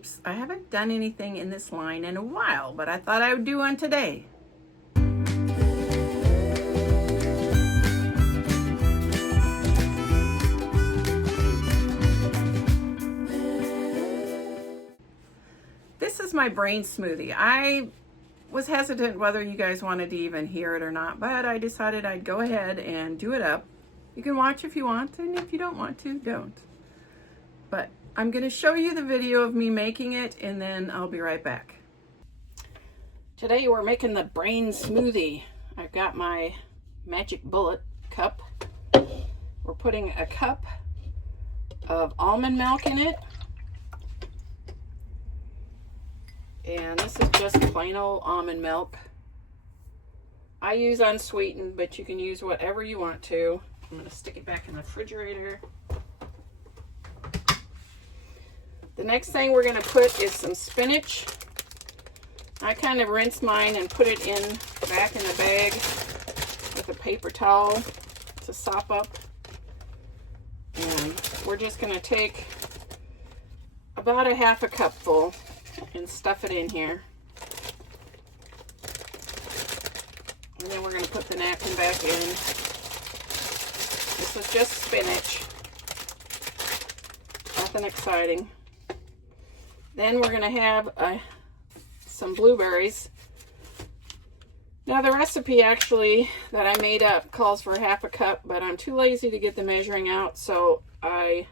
peeps. I haven't done anything in this line in a while, but I thought I would do one today. This is my brain smoothie. I was hesitant whether you guys wanted to even hear it or not, but I decided I'd go ahead and do it up. You can watch if you want, and if you don't want to, don't. But I'm going to show you the video of me making it, and then I'll be right back. Today we're making the brain smoothie. I've got my magic bullet cup. We're putting a cup of almond milk in it. And this is just plain old almond milk. I use unsweetened, but you can use whatever you want to. I'm going to stick it back in the refrigerator. The next thing we're going to put is some spinach. I kind of rinse mine and put it back in the bag with a paper towel to sop up. And we're just going to take about a half a cupful and stuff it in here. And then we're going to put the napkin back in. This is just spinach. Nothing exciting. Then we're going to have some blueberries. Now the recipe actually that I made up calls for half a cup, but I'm too lazy to get the measuring out, so I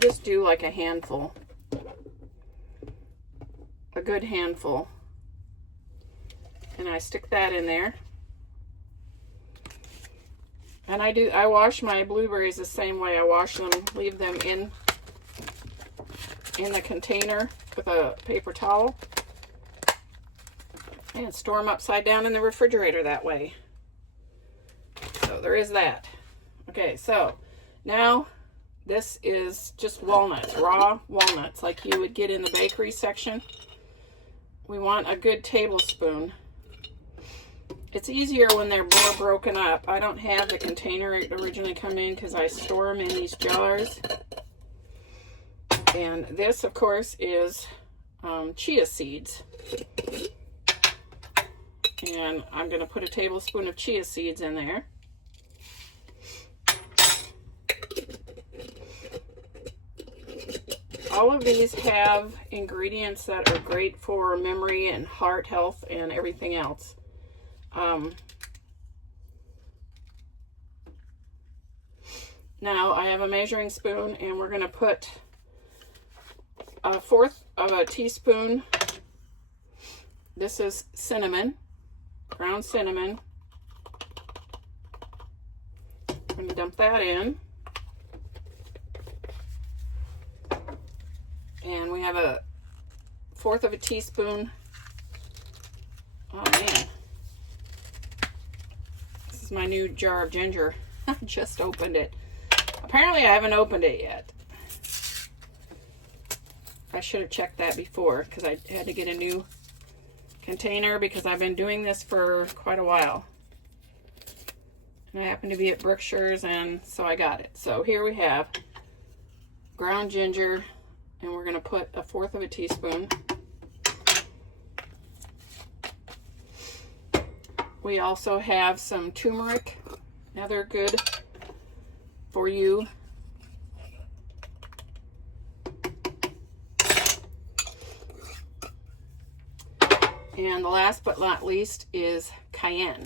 just do like a handful. A good handful. And I stick that in there. And I wash my blueberries the same way I wash them. Leave them in the container with a paper towel and store them upside down in the refrigerator that way. So there is that. Okay, so now this is just walnuts, raw walnuts like you would get in the bakery section. We want a good tablespoon. It's easier when they're more broken up. I don't have the container it originally come in because I store them in these jars. And this, of course, is chia seeds. And I'm going to put a tablespoon of chia seeds in there. All of these have ingredients that are great for memory and heart health and everything else. Now I have a measuring spoon, and we're going to put a fourth of a teaspoon. This is cinnamon, ground cinnamon. I'm going to dump that in. And we have a fourth of a teaspoon. Oh man. This is my new jar of ginger. I just opened it. Apparently I haven't opened it yet. I should have checked that before because I had to get a new container because I've been doing this for quite a while. And I happened to be at Brookshire's, and so I got it. So here we have ground ginger, and we're going to put a fourth of a teaspoon. We also have some turmeric. Now they're good for you. And the last but not least is cayenne.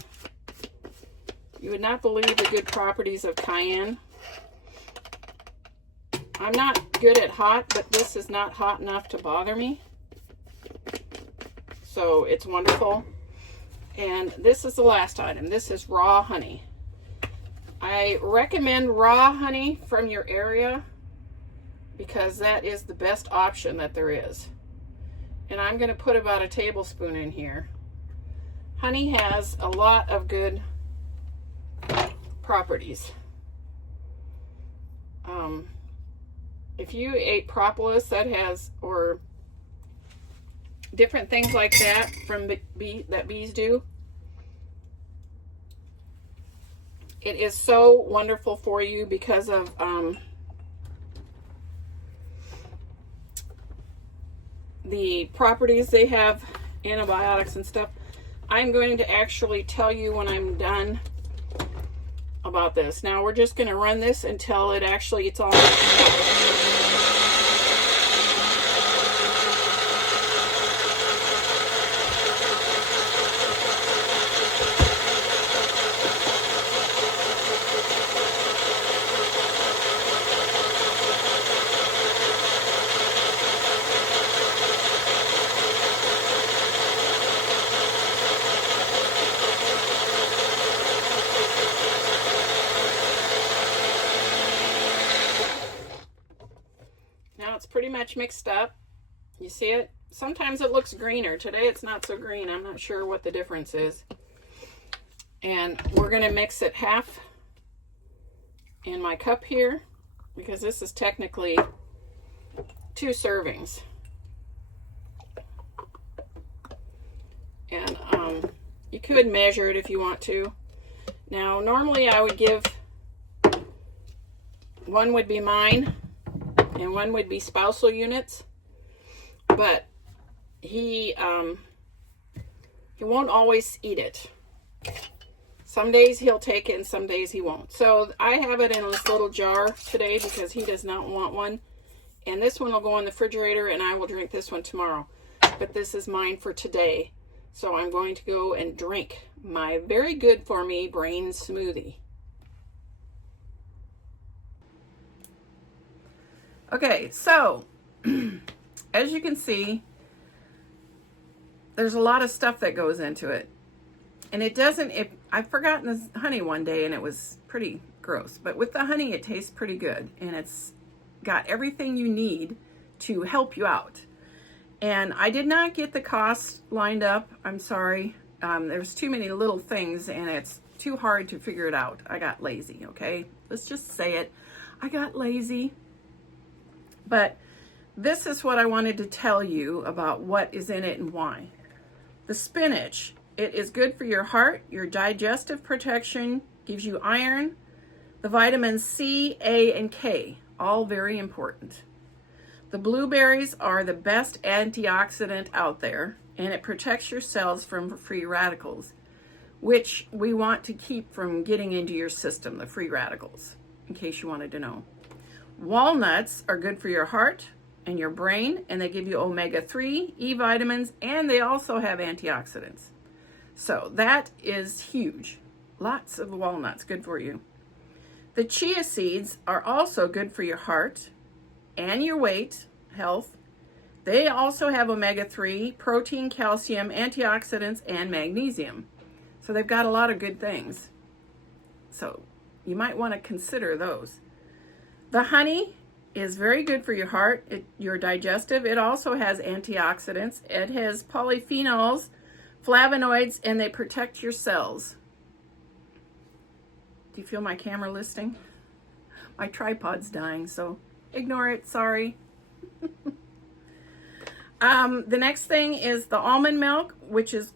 You would not believe the good properties of cayenne. I'm not good at hot, but this is not hot enough to bother me. So it's wonderful. And this is the last item. This is raw honey. I recommend raw honey from your area because that is the best option that there is. And I'm going to put about a tablespoon in here. Honey has a lot of good properties. If you ate propolis that has, or different things like that from that bees do, it is so wonderful for you because of the properties they have, antibiotics and stuff. I'm going to actually tell you when I'm done about this. Now we're just going to run this until it's all pretty much mixed up. You see it? Sometimes it looks greener. Today it's not so green. I'm not sure what the difference is. And we're going to mix it half in my cup here, because this is technically 2 servings. And you could measure it if you want to. Now normally I would give, one would be mine and one would be spousal units, but he won't always eat it. Some days he'll take it and some days he won't. So I have it in this little jar today because he does not want one. And this one will go in the refrigerator and I will drink this one tomorrow. But this is mine for today. So I'm going to go and drink my very good for me brain smoothie. Okay, so as you can see, there's a lot of stuff that goes into it. And it doesn't, I've forgotten the honey one day and it was pretty gross. But with the honey, it tastes pretty good. And it's got everything you need to help you out. And I did not get the cost lined up. I'm sorry. There's too many little things and it's too hard to figure it out. I got lazy, okay? Let's just say it. I got lazy. But this is what I wanted to tell you about what is in it and why. The spinach, it is good for your heart, your digestive protection, gives you iron, the vitamins C, A, and K, all very important. The blueberries are the best antioxidant out there, and it protects your cells from free radicals, which we want to keep from getting into your system, the free radicals, in case you wanted to know. Walnuts are good for your heart and your brain, and they give you omega-3, E vitamins, and they also have antioxidants. So that is huge. Lots of walnuts, good for you. The chia seeds are also good for your heart and your weight health. They also have omega-3, protein, calcium, antioxidants, and magnesium. So they've got a lot of good things. So you might want to consider those. The honey is very good for your heart, your digestive. It also has antioxidants. It has polyphenols, flavonoids, and they protect your cells. Do you feel my camera listing? My tripod's dying, so ignore it, sorry. The next thing is the almond milk, which is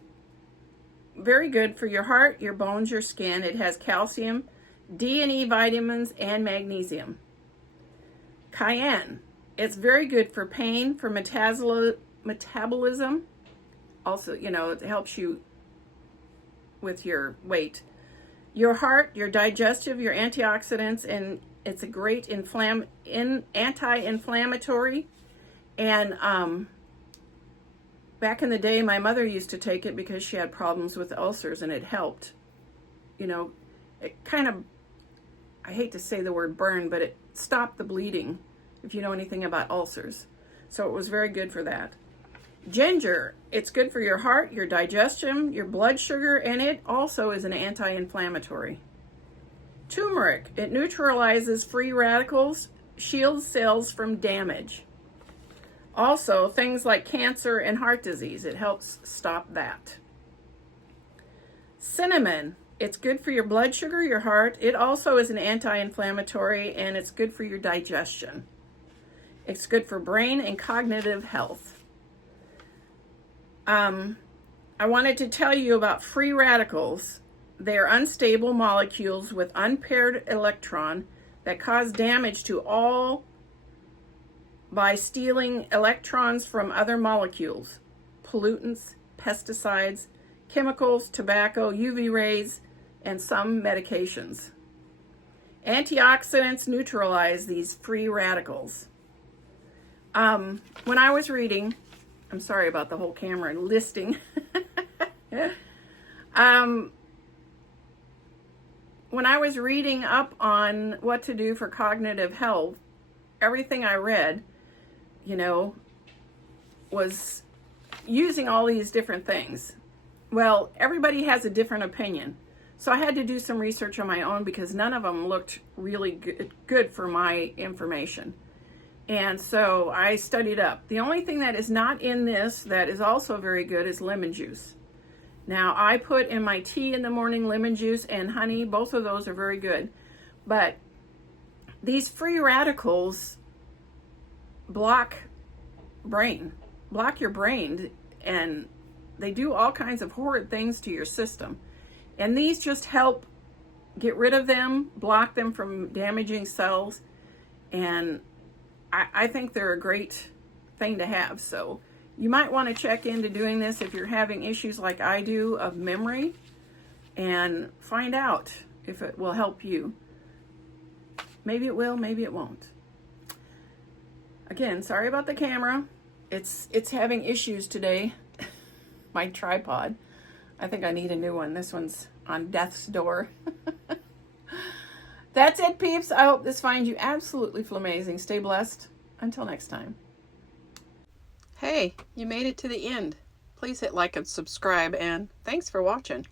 very good for your heart, your bones, your skin. It has calcium, D and E vitamins, and magnesium. Cayenne, it's very good for pain, for metabolism. Also, you know, it helps you with your weight. Your heart, your digestive, your antioxidants, and it's a great anti-inflammatory. And back in the day, my mother used to take it because she had problems with ulcers, and it helped. You know, it kind of, I hate to say the word burn, but it stopped the bleeding, if you know anything about ulcers. So it was very good for that. Ginger, it's good for your heart, your digestion, your blood sugar, and it also is an anti-inflammatory. Turmeric, it neutralizes free radicals, shields cells from damage. Also, things like cancer and heart disease, it helps stop that. Cinnamon, it's good for your blood sugar, your heart. It also is an anti-inflammatory, and it's good for your digestion. It's good for brain and cognitive health. I wanted to tell you about free radicals. They are unstable molecules with unpaired electron that cause damage to all by stealing electrons from other molecules, pollutants, pesticides, chemicals, tobacco, UV rays, and some medications. Antioxidants neutralize these free radicals. When I was reading, I'm sorry about the whole camera listing. When I was reading up on what to do for cognitive health, everything I read, was using all these different things. Well, everybody has a different opinion. So I had to do some research on my own because none of them looked really good for my information. And so I studied up. The only thing that is not in this that is also very good is lemon juice. Now, I put in my tea in the morning lemon juice and honey. Both of those are very good. But these free radicals block your brain, and they do all kinds of horrid things to your system. And these just help get rid of them, block them from damaging cells. And I think they're a great thing to have. So you might want to check into doing this if you're having issues like I do of memory, and find out if it will help you. Maybe it will, maybe it won't. Again, sorry about the camera. It's having issues today. My tripod. I think I need a new one. This one's on death's door. That's it, peeps. I hope this finds you absolutely flamazing. Stay blessed. Until next time. Hey, you made it to the end. Please hit like and subscribe, and thanks for watching.